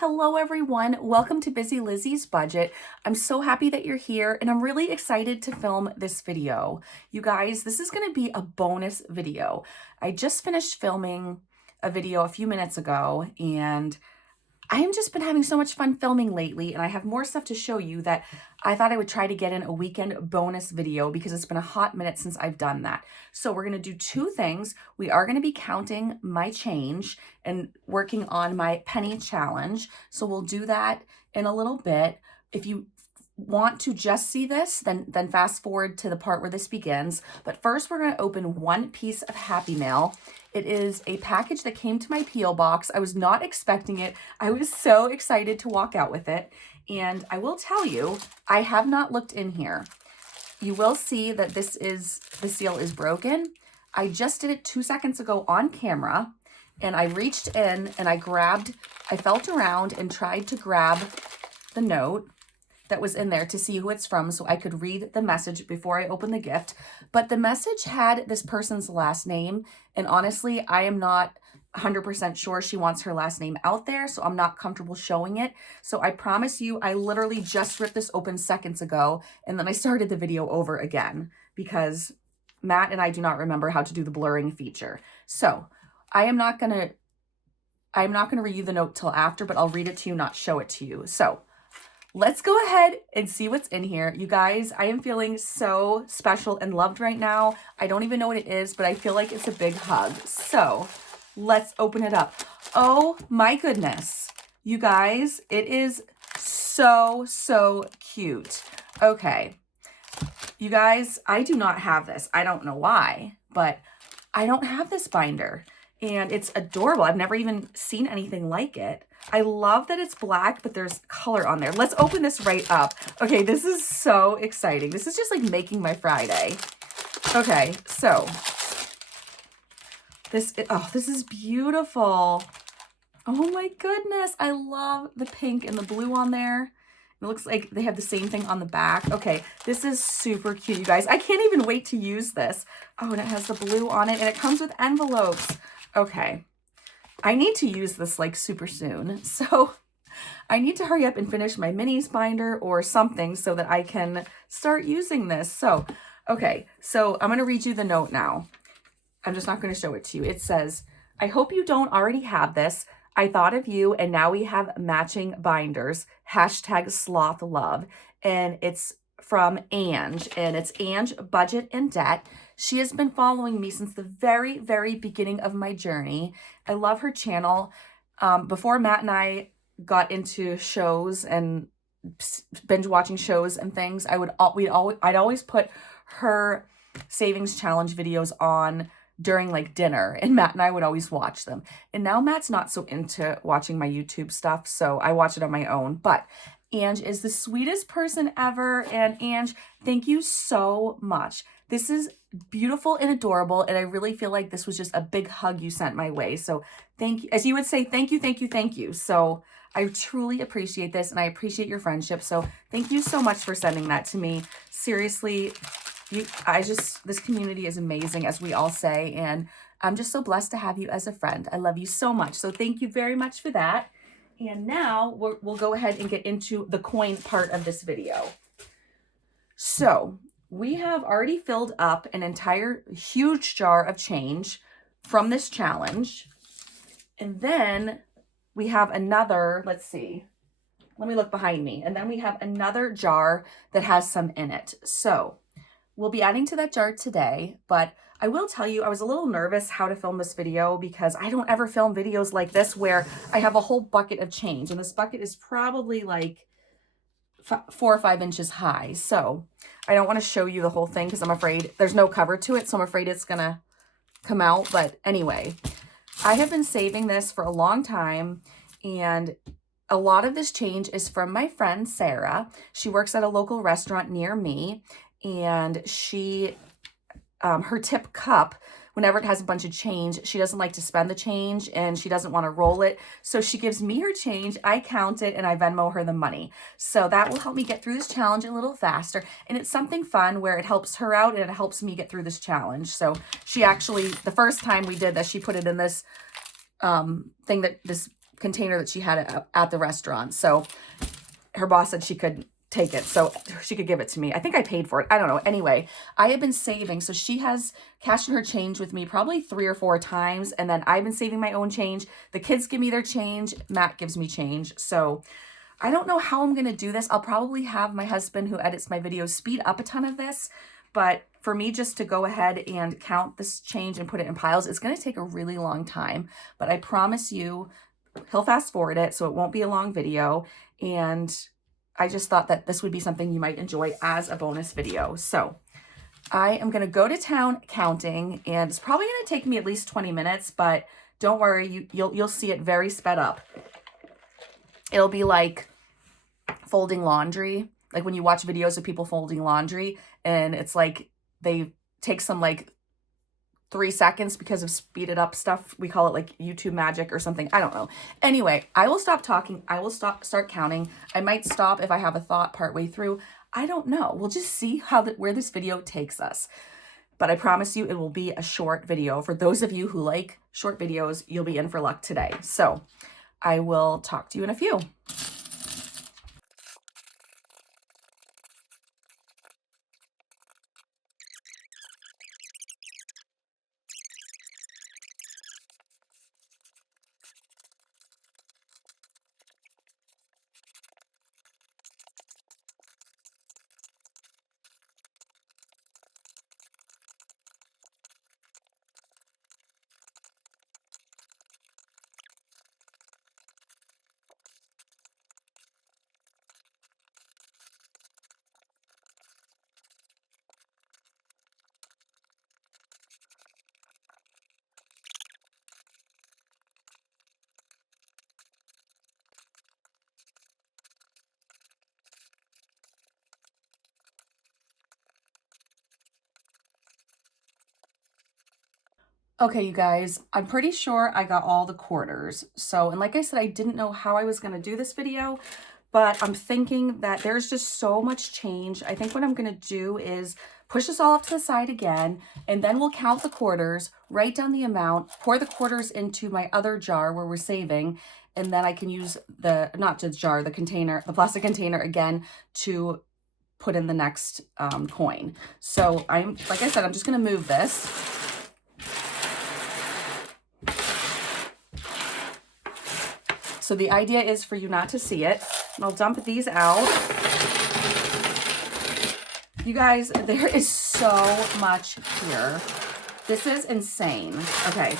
Hello everyone, welcome to Busy Lizzie's Budget. I'm so happy that you're here and I'm really excited to film this video. You guys, this is going to be a bonus video. I just finished filming a video a few minutes ago and I have just been having so much fun filming lately, and I have more stuff to show you that I thought I would try to get in a weekend bonus video because it's been a hot minute since I've done that. So we're going to do two things. We are going to be counting my change and working on my penny challenge. So we'll do that in a little bit. If you want to just see this, then fast forward to the part where this begins. But first, we're going to open one piece of Happy Mail. It is a package that came to my P.O. box. I was not expecting it. I was so excited to walk out with it. And I will tell you, I have not looked in here. You will see that the seal is broken. I just did it 2 seconds ago on camera. And I reached in and I felt around and tried to grab the note that was in there to see who it's from so I could read the message before I opened the gift. But the message had this person's last name, and honestly, I am not 100% sure she wants her last name out there, so I'm not comfortable showing it. So I promise you, I literally just ripped this open seconds ago, and then I started the video over again because Matt and I do not remember how to do the blurring feature. So I am not gonna read you the note till after, but I'll read it to you, not show it to you. So let's go ahead and see what's in here. You guys, I am feeling so special and loved right now. I don't even know what it is, but I feel like it's a big hug. So let's open it up. Oh my goodness. You guys, it is so cute. Okay. You guys, I do not have this. I don't know why, but I don't have this binder. And it's adorable. I've never even seen anything like it. I love that it's black, but there's color on there. Let's open this right up. Okay, this is so exciting. This is just like making my Friday. Okay, so this is beautiful. Oh my goodness. I love the pink and the blue on there. It looks like they have the same thing on the back. Okay, this is super cute, you guys. I can't even wait to use this. Oh, and it has the blue on it, and it comes with envelopes. Okay, I need to use this like super soon. So I need to hurry up and finish my minis binder or something so that I can start using this. So, okay, so I'm going to read you the note now. I'm just not going to show it to you. It says, I hope you don't already have this. I thought of you and now we have matching binders. #SlothLove. And it's from Ange, and it's Ange Budget and Debt. She has been following me since the very beginning of my journey. I love her channel. Before Matt and I got into shows and binge watching shows and things, I'd always put her savings challenge videos on during like dinner, and Matt and I would always watch them. And now Matt's not so into watching my YouTube stuff, so I watch it on my own. But Ange is the sweetest person ever. And Ange, thank you so much. This is beautiful and adorable. And I really feel like this was just a big hug you sent my way. So thank you. As you would say, thank you. So I truly appreciate this and I appreciate your friendship. So thank you so much for sending that to me. Seriously, this community is amazing, as we all say. And I'm just so blessed to have you as a friend. I love you so much. So thank you very much for that. And now we'll go ahead and get into the coin part of this video. So we have already filled up an entire huge jar of change from this challenge. And then we have another, let's see, let me look behind me. And then we have another jar that has some in it. So we'll be adding to that jar today, but I will tell you, I was a little nervous how to film this video because I don't ever film videos like this where I have a whole bucket of change, and this bucket is probably like 4 or 5 inches high. So I don't want to show you the whole thing because I'm afraid there's no cover to it. So I'm afraid it's going to come out. But anyway, I have been saving this for a long time, and a lot of this change is from my friend Sarah. She works at a local restaurant near me, and she her tip cup, whenever it has a bunch of change, she doesn't like to spend the change and she doesn't want to roll it. So she gives me her change, I count it, and I Venmo her the money. So that will help me get through this challenge a little faster. And it's something fun where it helps her out and it helps me get through this challenge. So she actually, the first time we did this, she put it in this thing, that this container that she had at the restaurant. So her boss said she could take it, so she could give it to me. I think I paid for it. I don't know. Anyway, I have been saving. So she has cashed in her change with me probably 3 or 4 times. And then I've been saving my own change. The kids give me their change. Matt gives me change. So I don't know how I'm going to do this. I'll probably have my husband who edits my videos speed up a ton of this. But for me just to go ahead and count this change and put it in piles, it's going to take a really long time. But I promise you, he'll fast forward it, so it won't be a long video. And I just thought that this would be something you might enjoy as a bonus video. So I am going to go to town counting, and it's probably going to take me at least 20 minutes, but don't worry, you'll see it very sped up. It'll be like folding laundry, like when you watch videos of people folding laundry, and it's like they take some like 3 seconds because of speeded up stuff. We call it like YouTube magic or something. I don't know. Anyway, I will stop talking. I will start counting. I might stop if I have a thought partway through. I don't know. We'll just see where this video takes us. But I promise you it will be a short video. For those of you who like short videos, you'll be in for luck today. So I will talk to you in a few. Okay, you guys, I'm pretty sure I got all the quarters. So, and like I said, I didn't know how I was going to do this video, but I'm thinking that there's just so much change. I think what I'm going to do is push this all up to the side again, and then we'll count the quarters, write down the amount, pour the quarters into my other jar where we're saving, and then I can use not the jar, the container, the plastic container again to put in the next coin. So like I said, I'm just going to move this. So the idea is for you not to see it. And I'll dump these out. You guys, there is so much here. This is insane. Okay.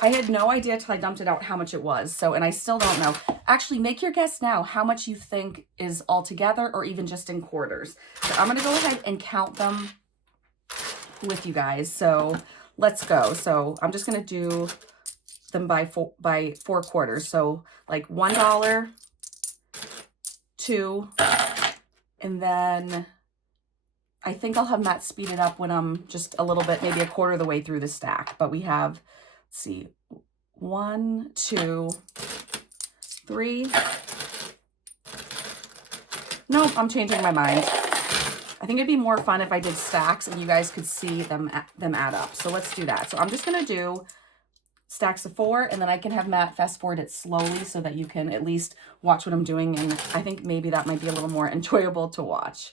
I had no idea until I dumped it out how much it was. So, and I still don't know. Actually, make your guess now how much you think is all together or even just in quarters. So I'm going to go ahead and count them with you guys. So let's go. So I'm just going to do them by 4 quarters. So like $1, 2, and then I think I'll have Matt speed it up when I'm just a little bit, maybe a quarter of the way through the stack. But we have, let's see, 1, 2, 3. Nope, I'm changing my mind. I think it'd be more fun if I did stacks and you guys could see them add up. So let's do that. So I'm just going to do stacks of 4, and then I can have Matt fast forward it slowly so that you can at least watch what I'm doing, and I think maybe that might be a little more enjoyable to watch.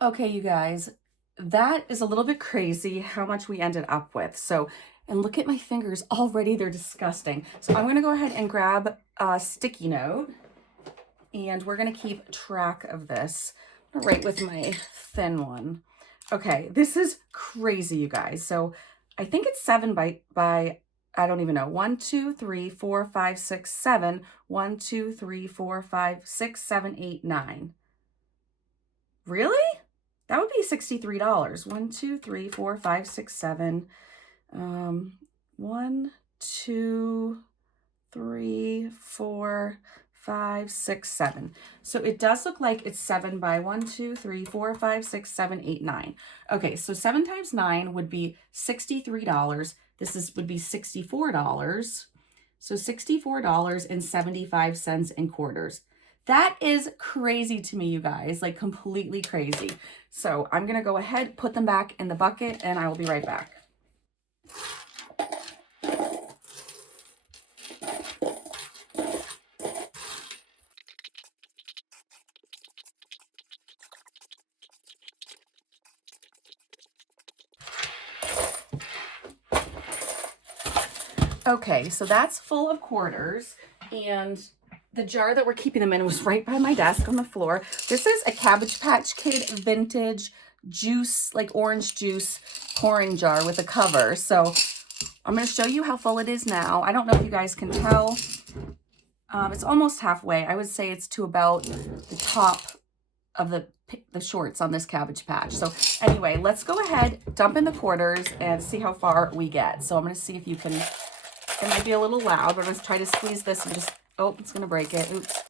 Okay, you guys, that is a little bit crazy how much we ended up with. So, and look at my fingers already, they're disgusting. So I'm gonna go ahead and grab a sticky note and we're gonna keep track of this. I'm gonna write with my thin one. Okay, this is crazy, you guys. So I think it's 7 by I don't even know. 1, 2, 3, 4, 5, 6, 7. 1, 2, 3, 4, 5, 6, 7, 8, 9. Really? That would be $63. 1, 2, 3, 4, 5, 6, 7. 1, 2, 3, 4, 5, 6, 7. So it does look like it's 7 by 1, 2, 3, 4, 5, 6, 7, 8, 9. Okay, so 7 times 9 would be $63. This would be $64. So $64.75 in quarters. That is crazy to me, you guys, like completely crazy. So I'm gonna go ahead, put them back in the bucket, and I will be right back. Okay, so that's full of quarters, and the jar that we're keeping them in was right by my desk on the floor. This is a Cabbage Patch Kid vintage juice, like orange juice pouring jar with a cover. So I'm going to show you how full it is now. I don't know if you guys can tell. It's almost halfway. I would say it's to about the top of the shorts on this Cabbage Patch. So anyway, let's go ahead, dump in the quarters, and see how far we get. So I'm going to see if you can. It might be a little loud, but I'm going to try to squeeze this and just, oh, it's going to break it. Oops.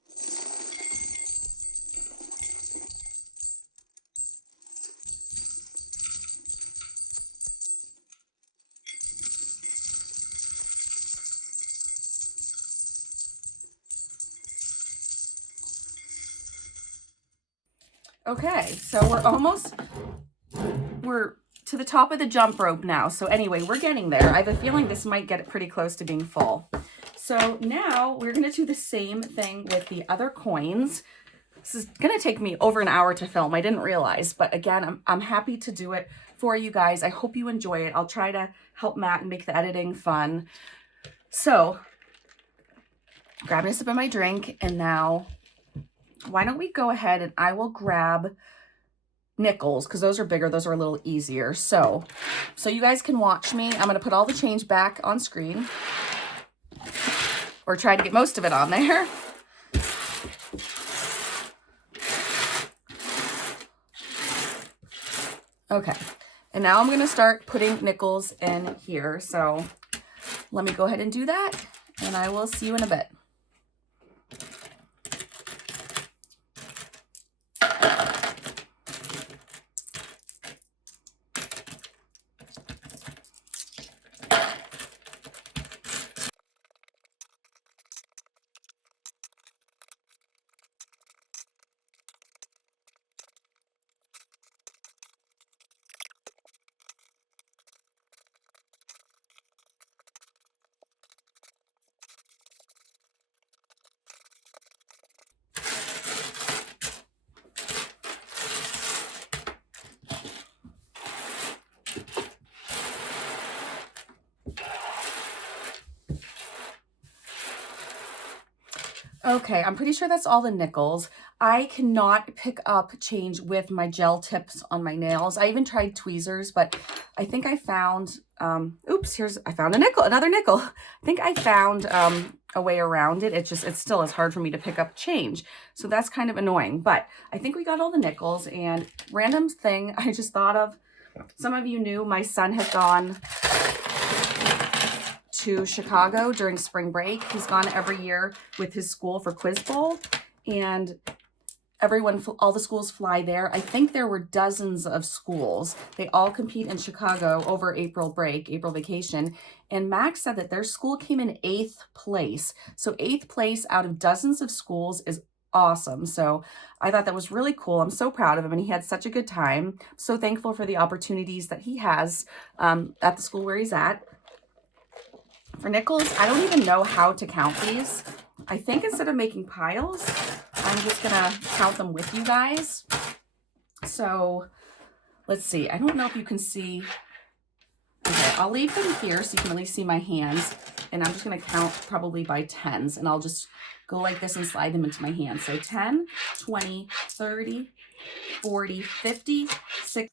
Okay, so we're to the top of the jump rope now. So anyway, we're getting there. I have a feeling this might get pretty close to being full. So now we're going to do the same thing with the other coins. This is going to take me over an hour to film. I didn't realize, but again, I'm happy to do it for you guys. I hope you enjoy it. I'll try to help Matt and make the editing fun. So, grabbing a sip of my drink, and now why don't we go ahead and I will grab nickels because those are bigger. Those are a little easier. So you guys can watch me. I'm going to put all the change back on screen, or try to get most of it on there. Okay, and now I'm going to start putting nickels in here. So let me go ahead and do that, and I will see you in a bit. Okay, I'm pretty sure that's all the nickels. I cannot pick up change with my gel tips on my nails. I even tried tweezers, but I think I found, oops, I found a nickel, another nickel. I think I found a way around it. It still is hard for me to pick up change. So that's kind of annoying, but I think we got all the nickels. And random thing I just thought of, some of you knew my son has gone to Chicago during spring break. He's gone every year with his school for Quiz Bowl, and all the schools fly there. I think there were dozens of schools. They all compete in Chicago over April vacation. And Max said that their school came in 8th place. So 8th place out of dozens of schools is awesome. So I thought that was really cool. I'm so proud of him, and he had such a good time. So thankful for the opportunities that he has at the school where he's at. For nickels, I don't even know how to count these. I think instead of making piles, I'm just gonna count them with you guys. So let's see. I don't know if you can see. Okay, I'll leave them here so you can at least see my hands. And I'm just going to count probably by tens. And I'll just go like this and slide them into my hands. So 10, 20, 30, 40, 50, 60.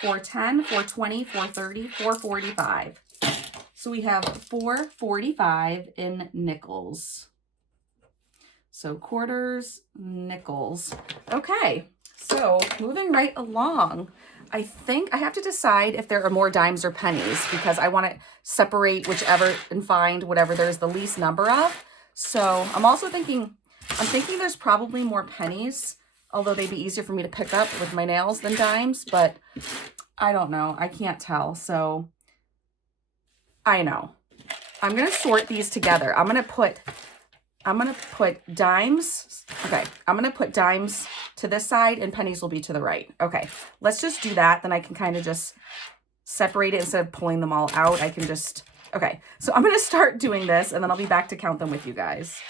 410, 420, 430, 445. So we have 445 in nickels. So quarters, nickels. Okay, so moving right along. I think I have to decide if there are more dimes or pennies because I want to separate whichever and find whatever there's the least number of. So I'm thinking there's probably more pennies, although they'd be easier for me to pick up with my nails than dimes, but I don't know. I can't tell. So I know. I'm going to sort these together. I'm going to put dimes. Okay. I'm going to put dimes to this side and pennies will be to the right. Okay. Let's just do that. Then I can kind of just separate it instead of pulling them all out. I can just, okay. So I'm going to start doing this and then I'll be back to count them with you guys.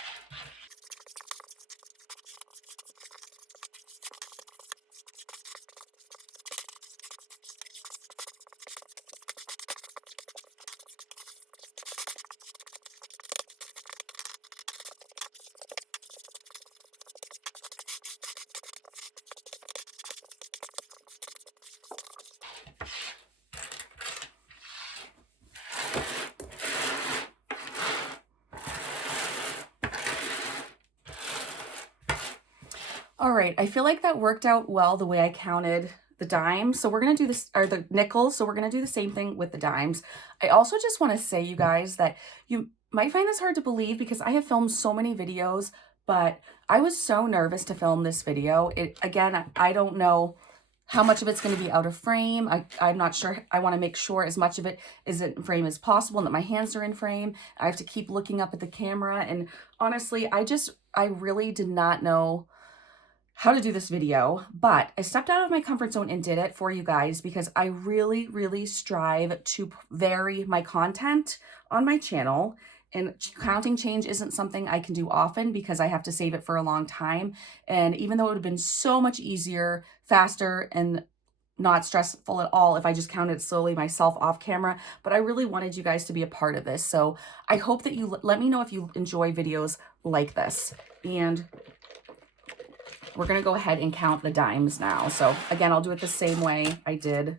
All right, I feel like that worked out well the way I counted the dimes. So we're going to do this, or the nickels. So we're going to do the same thing with the dimes. I also just want to say, you guys, that you might find this hard to believe because I have filmed so many videos, but I was so nervous to film this video. Again, I don't know how much of it's going to be out of frame. I'm not sure. I want to make sure as much of it is in frame as possible and that my hands are in frame. I have to keep looking up at the camera. And honestly, I really did not know how to do this video, but I stepped out of my comfort zone and did it for you guys because I really, really strive to vary my content on my channel. And counting change isn't something I can do often because I have to save it for a long time. And even though it would have been so much easier, faster, and not stressful at all if I just counted slowly myself off camera, but I really wanted you guys to be a part of this. So I hope that you let me know if you enjoy videos like this. And we're going to go ahead and count the dimes now. So again, I'll do it the same way I did.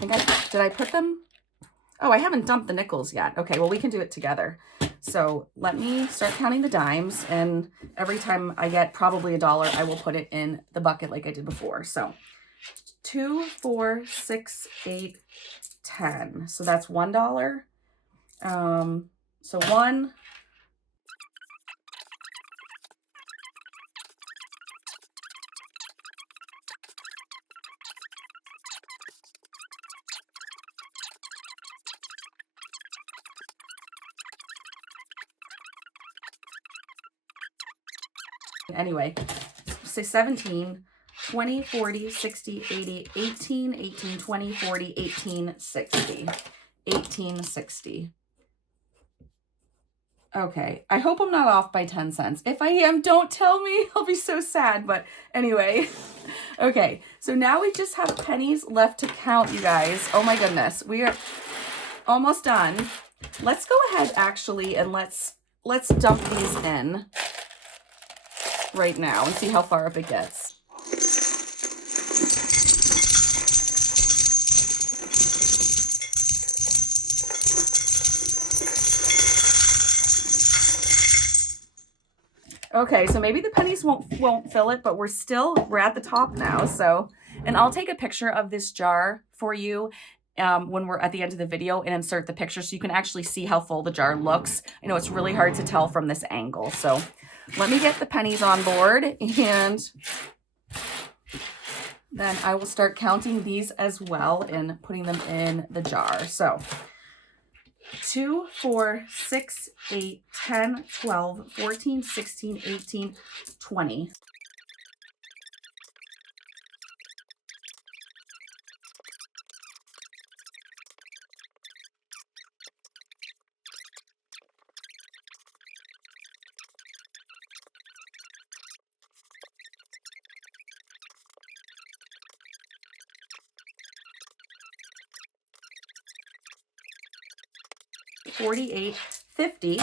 Did I put them? Oh, I haven't dumped the nickels yet. Okay, well, we can do it together. So let me start counting the dimes. And every time I get probably $1, I will put it in the bucket like I did before. So 2, 4, 6, 8, 10. So that's $1. So 1, anyway, say 17, 20, 40, 60, 80, 18, 18, 20, 40, 18, 60, 18, 60. Okay, I hope I'm not off by 10 cents. If I am, don't tell me. I'll be so sad, but anyway. Okay, so now we just have pennies left to count, you guys. Oh my goodness, we are almost done. Let's go ahead, actually, and let's dump these in right now and see how far up it gets. Okay, so maybe the pennies won't fill it, but we're at the top now. So, and I'll take a picture of this jar for you when we're at the end of the video and insert the picture so you can actually see how full the jar looks. I know it's really hard to tell from this angle. So let me get the pennies on board and then I will start counting these as well and putting them in the jar. So 2, 4, 6, 8, 10, 12, 14, 16, 18, 20. 48, 50,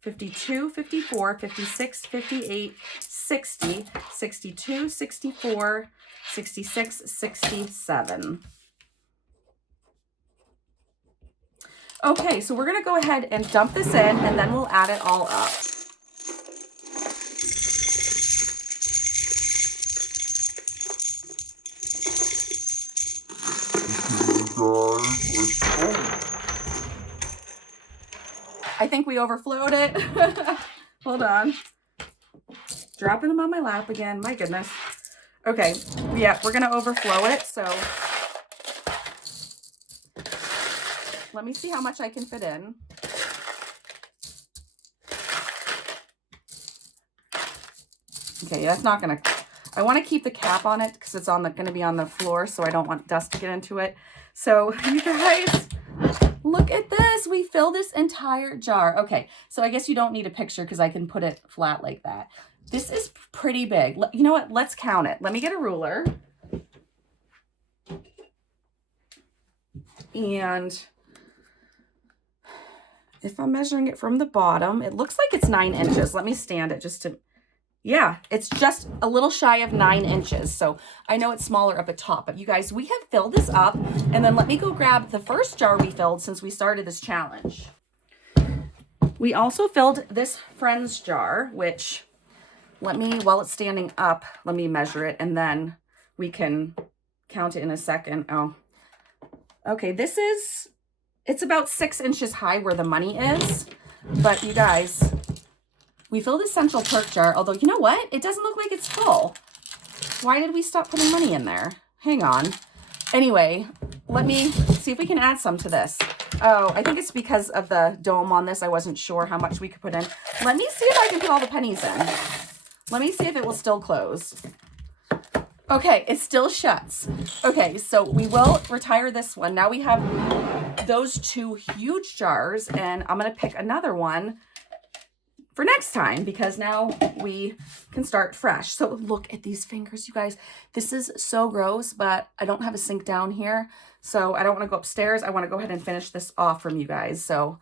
52, 54, 56, 58, 60, 62, 64, 66, 67. Okay, so we're gonna go ahead and dump this in and then we'll add it all up. I think we overflowed it. Hold on. Dropping them on my lap again. My goodness. Okay. Yeah, we're going to overflow it. So let me see how much I can fit in. Okay, that's not going to... I want to keep the cap on it because it's on the going to be on the floor, so I don't want dust to get into it. So you guys... Look at this. We fill this entire jar. Okay, so I guess you don't need a picture because I can put it flat like that. This is pretty big. You know what? Let's count it. Let me get a ruler. And if I'm measuring it from the bottom, it looks like it's 9 inches. Let me stand it just to... Yeah, it's just a little shy of 9 inches. So I know it's smaller up at top, but you guys, we have filled this up. And then let me go grab the first jar we filled since we started this challenge. We also filled this Friends jar, which let me, while it's standing up, let me measure it and then we can count it in a second. Oh, okay. It's about 6 inches high where the money is, but you guys, we filled this Central Perk jar, although you know what? It doesn't look like it's full. Why did we stop putting money in there? Hang on. Anyway, let me see if we can add some to this. Oh, I think it's because of the dome on this. I wasn't sure how much we could put in. Let me see if I can put all the pennies in. Let me see if it will still close. Okay, it still shuts. Okay, so we will retire this one. Now we have those 2 huge jars, and I'm going to pick another one for next time because now we can start fresh. So look at these fingers, you guys. This is so gross, but I don't have a sink down here, so I don't want to go upstairs. I want to go ahead and finish this off from you guys. So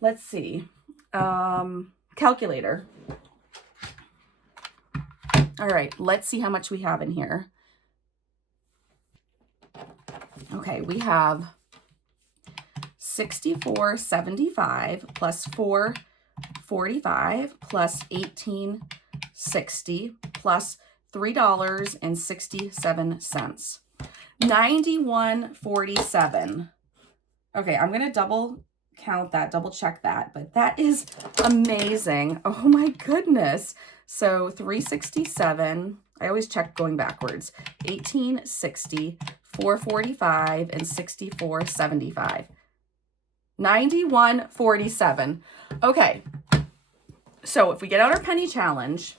let's see. Calculator. All right, let's see how much we have in here. Okay, we have 64.75 plus 4.45 plus 18.60 plus $3.67. 91.47. Okay, I'm gonna double count that, double check that, but that is amazing. Oh my goodness. So 367, I always check going backwards, 1860, 445, and 64.75. 91.47. Okay, so if we get out our penny challenge,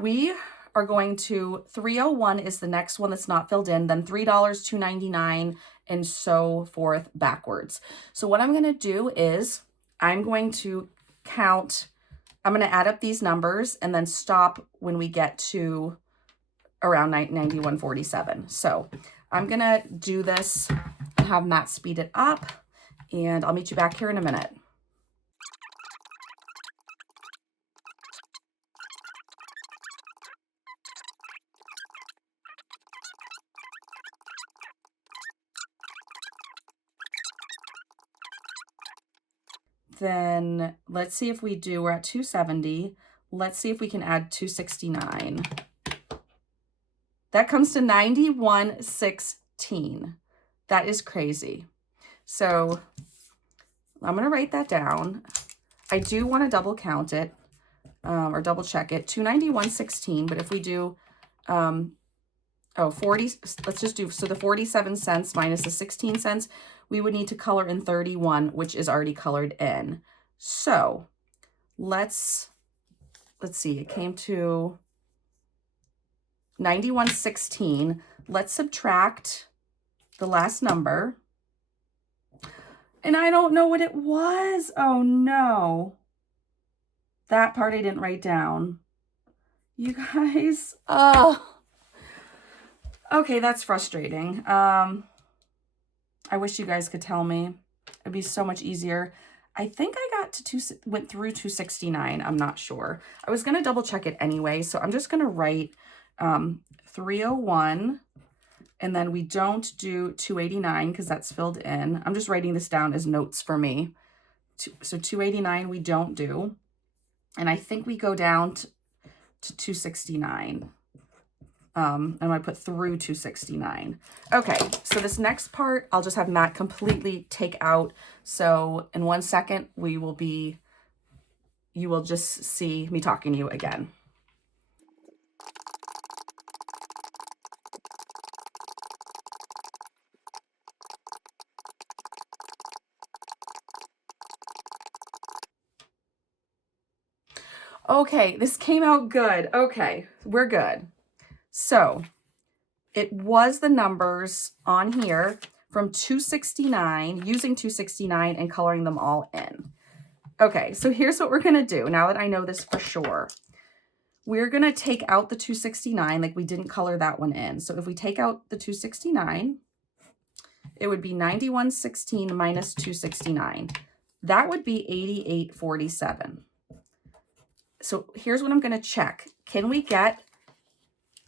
we are going to, 301 is the next one that's not filled in, then $3, $2.99, and so forth backwards. So what I'm going to do is I'm going to count, I'm going to add up these numbers and then stop when we get to around 91.47. So I'm going to do this and have Matt speed it up, and I'll meet you back here in a minute. Then let's see if we do, we're at 270. Let's see if we can add 269. That comes to 91.16. That is crazy. So I'm going to write that down. I do want to double count it or double check it. 291.16, but if we do 40, let's just do, so the 47 cents minus the 16 cents, we would need to color in 31, which is already colored in. So let's see, it came to 91.16. Let's subtract the last number. And I don't know what it was. Oh no. That part I didn't write down. You guys, oh. Okay, that's frustrating. I wish you guys could tell me. It'd be so much easier. I think I got to went through 269. I'm not sure. I was going to double check it anyway. So I'm just going to write 301, and then we don't do 289 because that's filled in. I'm just writing this down as notes for me. So 289 we don't do. And I think we go down to 269. And I put through 269. Okay, so this next part, I'll just have Matt completely take out. So in 1 second, you will just see me talking to you again. Okay, this came out good. Okay, we're good. So it was the numbers on here from 269, using 269 and coloring them all in. Okay, so here's what we're going to do now that I know this for sure. We're going to take out the 269, like we didn't color that one in. So if we take out the 269, it would be 9116 minus 269. That would be 8847. So here's what I'm going to check. Can we get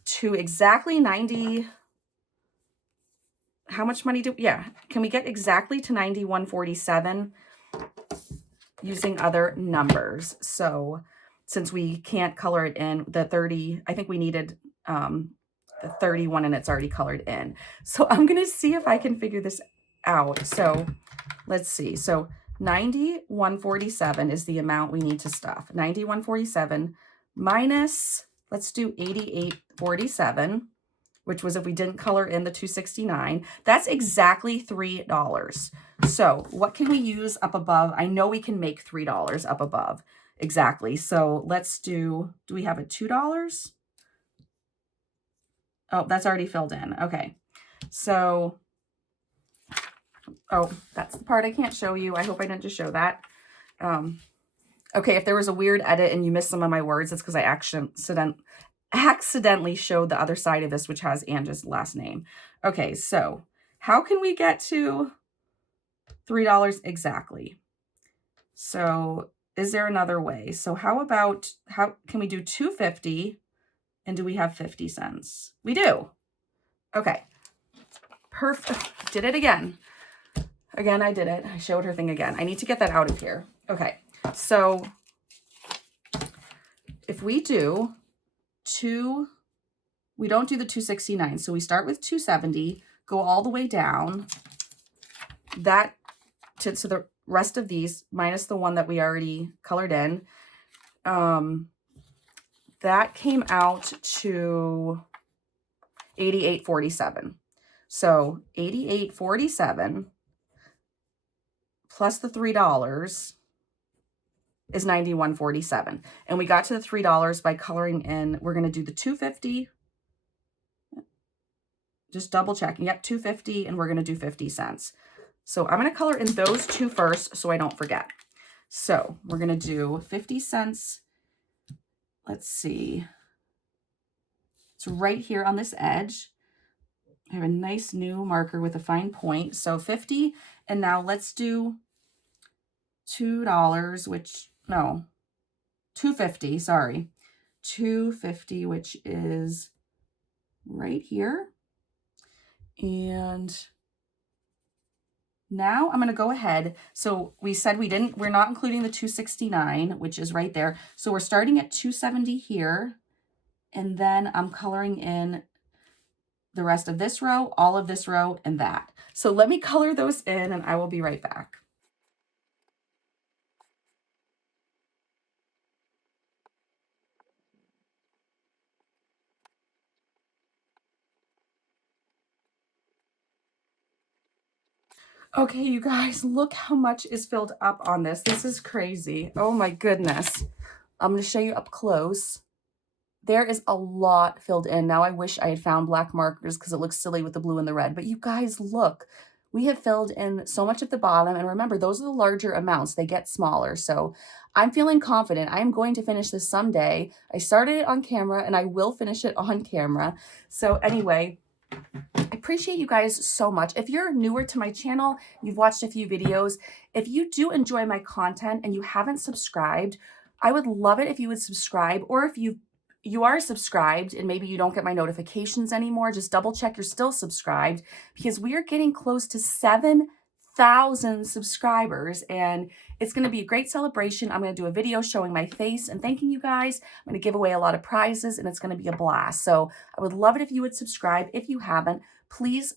to exactly 90? How much money can we get exactly to 9147 using other numbers? So since we can't color it in, the 30, I think we needed the 31 and it's already colored in. So I'm going to see if I can figure this out. So let's see. So 9147 is the amount we need to stuff. 9147 minus, let's do 8847, which was if we didn't color in the 269. That's exactly $3. So what can we use up above? I know we can make $3 up above. Exactly. So let's do we have a $2? Oh, that's already filled in. Okay. So, oh, that's the part I can't show you. I hope I didn't just show that. Okay, if there was a weird edit and you missed some of my words, it's because I accidentally showed the other side of this, which has Anja's last name. Okay, so how can we get to $3 exactly? So is there another way? So how can we do 250? And do we have 50 cents? We do. Okay. Perfect. Did it again. Again, I did it. I showed her thing again. I need to get that out of here. Okay. So if we do we don't do the 269. So we start with 270, go all the way down. So the rest of these minus the one that we already colored in, that came out to 8847. So 8847 plus the $3 is 9147. And we got to the $3 by coloring in. We're going to do the 250. Just double checking. Yep, 250, and we're going to do 50 cents. So I'm going to color in those two first so I don't forget. So we're going to do 50 cents. Let's see. It's right here on this edge. I have a nice new marker with a fine point. So 50, and now let's do $2, which, no, 250, sorry. 250, which is right here. And now I'm going to go ahead. So we said we're not including the 269, which is right there. So we're starting at 270 here. And then I'm coloring in the rest of this row, all of this row, and that. So let me color those in and I will be right back. Okay, you guys, look how much is filled up on this. This is crazy. Oh my goodness. I'm going to show you up close. There is a lot filled in. Now I wish I had found black markers because it looks silly with the blue and the red. But you guys, look. We have filled in so much at the bottom. And remember, those are the larger amounts. They get smaller. So I'm feeling confident. I am going to finish this someday. I started it on camera and I will finish it on camera. So anyway, I appreciate you guys so much. If you're newer to my channel, you've watched a few videos, if you do enjoy my content and you haven't subscribed, I would love it if you would subscribe, or if you are subscribed and maybe you don't get my notifications anymore, just double check you're still subscribed, because we are getting close to 7,000 subscribers and it's going to be a great celebration. I'm going to do a video showing my face and thanking you guys. I'm going to give away a lot of prizes and it's going to be a blast. So I would love it if you would subscribe. If you haven't, please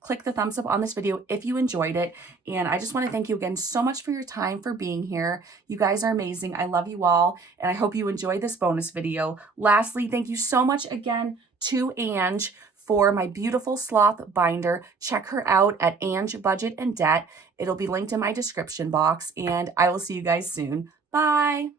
click the thumbs up on this video if you enjoyed it. And I just want to thank you again so much for your time, for being here. You guys are amazing. I love you all, and I hope you enjoyed this bonus video. Lastly, thank you so much again to Ange for my beautiful sloth binder. Check her out at Ange Budget and Debt. It'll be linked in my description box, and I will see you guys soon. Bye.